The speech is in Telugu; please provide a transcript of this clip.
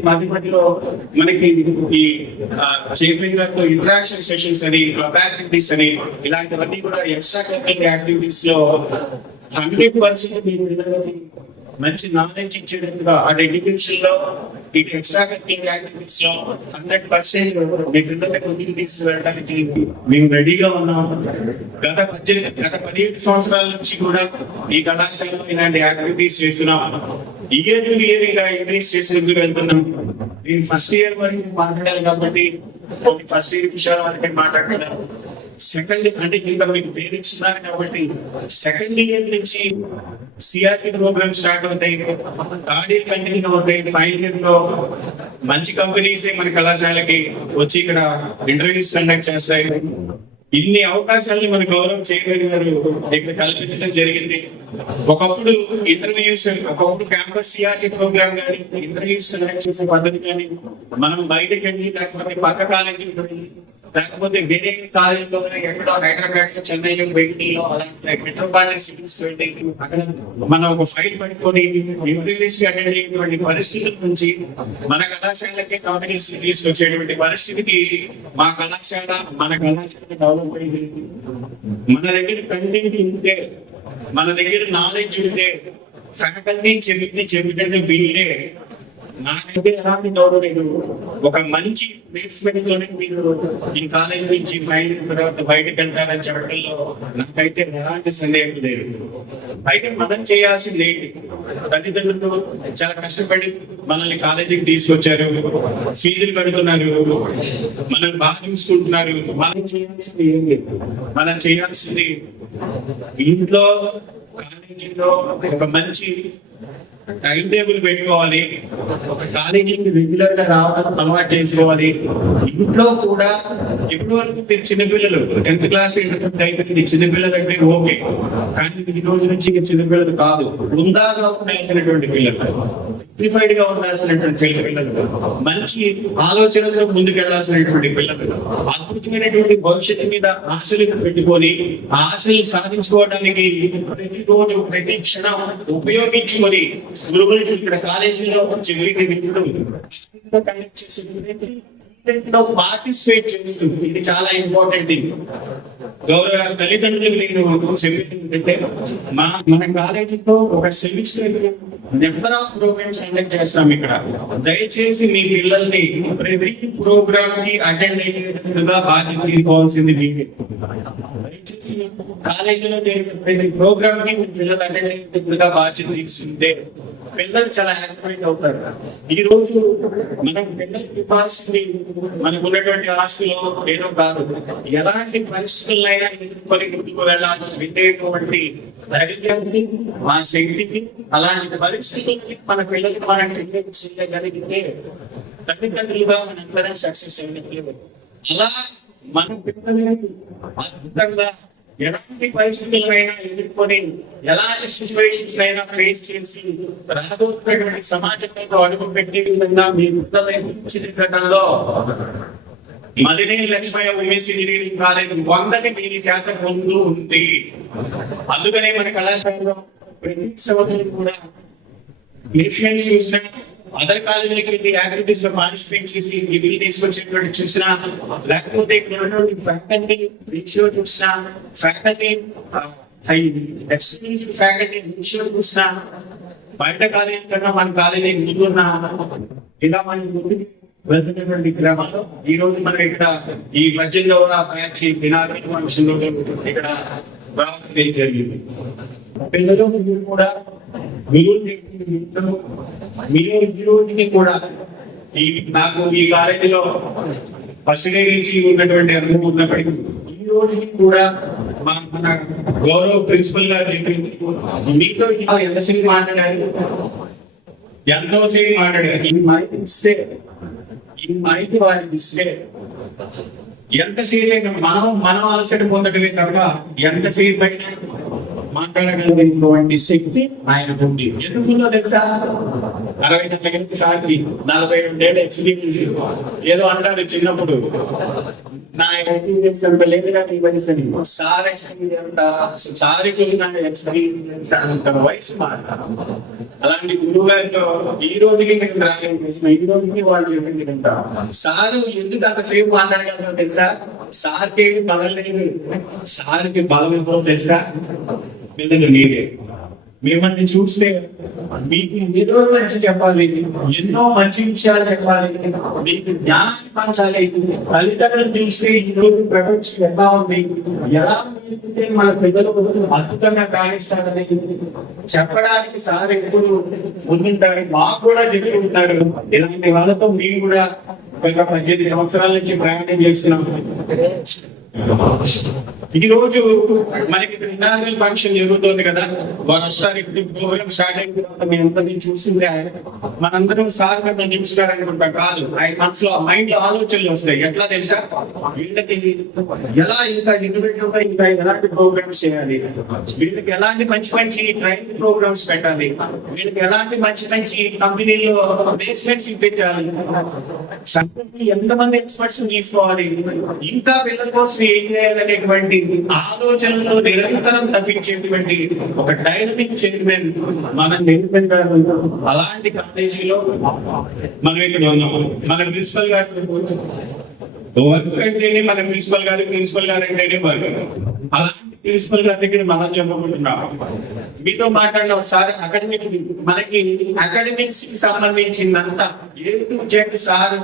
మధ్యమధ్యలో మనకి ఈ చైర్మన్ గారితో ఇంట్రాక్షన్ సెషన్స్ అని క్లబ్ యాక్టివిటీస్ అని ఇలాంటివన్నీ కూడా ఎక్స్ట్రా కరికులర్ యాక్టివిటీస్లో హండ్రెడ్ పర్సెంట్ మీరు మంచి నాలెడ్జ్ ఇచ్చేటట్టుగా ఆ డెడికేషన్లో ఇటు ఎక్స్ట్రా కరికులర్ యాక్టివిటీస్లో హండ్రెడ్ పర్సెంట్ మీ పిల్లల్ని ముందుకు తీసుకువెళ్ళడానికి మేము రెడీగా ఉన్నాం గత పద్దెనిమిది గత పదిహేడు సంవత్సరాల నుంచి కూడా ఈ కళాశాలలో ఇలాంటి యాక్టివిటీస్ చేస్తున్నాం ఇయర్ టు ఇయర్ ఇంకా ఇంక్రీజ్ చేసేందుకు వెళ్తున్నాం నేను ఫస్ట్ ఇయర్ వరకు మాట్లాడాలి కాబట్టి ఫస్ట్ ఇయర్ విషయాల వరకే మాట్లాడుతున్నాను. సెకండ్ అంటే ఇంకా మీకు పేరెంట్స్ ఉన్నారు కాబట్టి సెకండ్ ఇయర్ నుంచి సిఆర్టీ ప్రోగ్రామ్ స్టార్ట్ అవుతాయి. థర్డ్ కంటిన్యూ అవుతాయి. ఫైనల్ ఇయర్లో మంచి కంపెనీస్ మన కళాశాలకి వచ్చి ఇక్కడ ఇంటర్వ్యూస్ కండక్ట్ చేస్తాయి. ఇన్ని అవకాశాలని మన గౌరవ చైర్మన్ గారు ఇక్కడ కల్పించడం జరిగింది. ఒకప్పుడు ఇంటర్వ్యూస్ ఒకప్పుడు క్యాంపస్ సిఆర్టీ ప్రోగ్రామ్ కానీ ఇంటర్వ్యూస్ కండక్ట్ చేసే పద్ధతి కానీ మనం బయటకెళ్ళి లేకపోతే పక్క కాలేజీకి లేకపోతే వేరే కాలేజీలో ఎక్కడో హైదరాబాద్లో చెన్నై బెంగళూరులో అలాంటి మెట్రోపాలిటన్ సిటీస్ వెళ్ళి అక్కడ మనం ఒక ఫైల్ పట్టుకొని ఇంటర్వ్యూస్ అటెండ్ అయ్యేటువంటి పరిస్థితుల నుంచి మన కళాశాలకే కాంపిటీషన్ తీసుకొచ్చేటువంటి పరిస్థితికి మా కళాశాల మన కళాశాల డెవలప్ అయింది. మన దగ్గర కంటెంట్ ఉంటే మన దగ్గర నాలెడ్జ్ ఉంటే ఫ్యాకల్టీ చెబితే చెబితే వీళ్ళే నాకైతే ఎలాంటి గౌరవం లేదు ఒక మంచి ప్లేస్మెంట్లోనే మీరు ఈ కాలేజ్ నుంచి ఫైనల్ తర్వాత బయటకు వెళ్తారని చెప్పడంలో నాకైతే ఎలాంటి సందేహం లేదు. అయితే మనం చేయాల్సింది ఏంటి? తల్లిదండ్రులు చాలా కష్టపడి మనల్ని కాలేజీకి తీసుకొచ్చారు. ఫీజులు కడుతున్నారు. మనం బాగా చూసుకుంటున్నారు. మనం చేయాల్సింది ఏం లేదు. మనం చేయాల్సింది ఇంట్లో కాలేజీలో ఒక మంచి టైం టేబుల్ పెట్టుకోవాలి. కాలేజీకి రెగ్యులర్గా రావడం అలవాటు చేసుకోవాలి. ఇంట్లో కూడా ఇప్పటి వరకు మీరు చిన్నపిల్లలు టెన్త్ క్లాస్ ఇంటర్ అయిపోయింది. చిన్నపిల్లలు అంటే ఓకే. కానీ ఈ రోజు నుంచి చిన్నపిల్లలు కాదు వృందాగా ఉండాల్సినటువంటి పిల్లలు. డిఫైడ్గా ఉండాల్సినటువంటి పిల్ల- పిల్లలు. మంచి ఆలోచనలతో ముందుకెళ్ళాల్సినటువంటి పిల్లలు. అద్భుతమైనటువంటి భవిష్యత్తు మీద ఆశలు పెట్టుకొని ఆశలు సాధించుకోవడానికి ప్రతిరోజు ప్రతి క్షణం ఉపయోగించుకొని గురువులు ఇక్కడ కాలేజీలో చెప్పింది వింటూ పార్టిసిపేట్ చేస్తూ ఇది చాలా ఇంపార్టెంట్ గౌరవ తల్లిదండ్రులకు నేను చెప్పేది ఏంటంటే మా మన కాలేజీతో ఒక semester number of programs conduct చేస్తాం ఇక్కడ. దయచేసి మీ పిల్లల్ని ప్రతి ప్రోగ్రామ్కి అటెండ్ అయ్యేటట్టుగా బాధ్యత తీసుకోవాల్సింది మీరే. దయచేసి కాలేజీలో జరిగిన ప్రతి ప్రోగ్రామ్కి మీ పిల్లలు అటెండ్ అయ్యేటట్టుగా బాధ్యత తీసుకుంటే పిల్లలు చాలా యాక్టివేట్ అవుతారు. ఈ రోజు మనం పిల్లలకి ఇవ్వాల్సింది మనకు ఉన్నటువంటి ఆస్తులో ఏదో కాదు. ఎలాంటి పరిస్థితులైనా ఎదుర్కొని ముందుకు వెళ్ళాల్సి ఉండేటువంటి ధైర్యానికి మా శక్తికి అలాంటి పరిస్థితులకి మన పిల్లలకి మనం క్రియేట్ చేయగలిగితే తల్లిదండ్రులుగా మనందరం సక్సెస్ అయినట్లు అలా మన పిల్లలని అద్భుతంగా ఎలాంటి పరిస్థితులైనా ఎదుర్కొని ఎలాంటి సిచ్యువేషన్స్ అయినా ఫేస్ చేసి రాబోతున్నటువంటి సమాజంలో అడుగు పెట్టే విధంగా మీ తీర్చిదిద్దడంలో మదినే లక్ష్మయ్య ఉమేష్ ఇంజనీరింగ్ కాలేజ్ వందకి దీని శాతం ముందు ఉంది. అందుకనే మన కళాశాలలో ప్రతి సంవత్సరం కూడా ప్లేస్మెంట్స్ చూసిన అదర్ కాలేజీలకి వెళ్ళి యాక్టివిటీస్లో పార్టిసిపేట్ చేసి డిగ్రీ తీసుకొచ్చేటువంటి చూసినా లేకపోతే ఇక్కడ ఫ్యాకల్టీ రేషియో చూసినా ఫ్యాకల్టీ ఎక్స్పీరియన్స్ ఫ్యాకల్టీ రేషియో చూసినా బయట కాలేజీ కన్నా మన కాలేజీ ముందున్న ఇలా మన ముందుకు వెళ్తున్నటువంటి క్రమంలో ఈ రోజు మనం ఇక్కడ ఈ మధ్యలో బ్యాచ్ వినాయక ఫంక్షన్ ఇక్కడ రావడం జరిగింది. పిల్లలు మీరు కూడా మీరు మీరు ఈ రోజుకి కూడా ఈ నాకు ఈ కాలేజీలో పరిశీలించి ఉన్నటువంటి అనుభవం ఉన్నప్పటికీ ఈ రోజుకి కూడా మా మన గౌరవ ప్రిన్సిపల్ గారు చెప్పింది మీతో ఎంతసేపు మాట్లాడారు? ఎంతోసేపు మాట్లాడారు. ఈ మైక్ ఇస్తే ఈ మైక్ వారికి ఇస్తే ఎంతసేపు అయినా మనం మనం అలసట పొందటమే తప్ప ఎంతసేపు అయినా మాట్లాడగలిగినటువంటి శక్తి ఆయనకు ఉంది ఎందుకుందో తెలుసా? అరవై నాలుగేళ్ళ సాకి నలభై రెండేళ్ళ ఎక్స్పీరియన్స్ ఏదో అంటారు చిన్నప్పుడు. నా ఎక్స్పీరియన్స్ అంత నాకు ఈ వయసు అని సార్ ఎక్స్పీరియన్స్ సారికి నా ఎక్స్పీరియన్స్ అంత వయసు మాట. అలాంటి గురువు గారితో ఈ రోజుకి నేను డ్రాయింగ్ చేసిన ఈ రోజుకి వాళ్ళు చెప్పింది వింటా. సారు ఎందుకు అంతసేపు మాట్లాడగలరో తెలుసా? సార్కి బలం లేదు. సార్కి బలం ఎవరో తెలుసా? పిల్లలు మీరే మిమ్మల్ని చూస్తే మీకు ఏదో మంచి చెప్పాలి ఎన్నో మంచి విషయాలు చెప్పాలి మీకు జ్ఞానాన్ని పంచాలి. తల్లిదండ్రులు చూస్తే ఈ రోజు ప్రపంచం ఎలా ఉంది? ఎలా ఉంటే మన పిల్లలు అద్భుతంగా కానిస్తారని చెప్పడానికి సార్ ఎప్పుడు ముందుంటారు మాకు కూడా చెప్పుకుంటారు ఇలాంటి వాళ్ళతో మీరు కూడా గత పద్దెనిమిది సంవత్సరాల నుంచి ప్రయాణం చేస్తున్నాం. ఈ రోజు మనకి ఇనాగ్రల్ ఫంక్షన్ జరుగుతుంది కదా. వారు వస్తారు ఇప్పుడు ప్రోగ్రామ్ స్టార్ట్ అయిన తర్వాత మీ అందరినీ చూసింది ఆయన మనందరం సార్ మిమ్మల్ని చూస్తున్నారనుకుంటా కాదు. ఆయన మనసులో మైండ్లో ఆలోచనలు వస్తాయి. ఎట్లా తెలుసా? వీళ్ళకి ఎలా ఇంకా ఇన్నోవేటివ్గా ఇంకా ఎలాంటి ప్రోగ్రామ్స్ చేయాలి? వీళ్ళకి ఎలాంటి మంచి మంచి ట్రైనింగ్ ప్రోగ్రామ్స్ పెట్టాలి? వీళ్ళకి ఎలాంటి మంచి మంచి కంపెనీల్లో ప్లేస్మెంట్స్ ఇప్పించాలి? ఎంతమంది ఎక్స్పర్ట్స్ తీసుకోవాలి? ఇంకా పిల్లల కోసం ఏం చేయాలనేటువంటి ఆలోచనలో నిరంతరం తప్పించేటువంటి ఒక డైనమిక్ చైర్మన్ మన చైర్మన్ గారు అలాంటి కాలేజీలో మనం ఇక్కడ ఉన్నాం. మన ప్రిన్సిపల్ గారు వర్క్ అంటేనే మన ప్రిన్సిపల్ గారు ప్రిన్సిపల్ గారు అంటేనే వర్క్. అలాంటి ప్రిన్సిపల్ గారి దగ్గర మనం చదువుకుంటున్నాం. మీతో మాట్లాడిన ఒకసారి అకాడమిక్ మనకి అకాడమిక్స్కి సంబంధించినంత ఏ టు జెడ్ సార్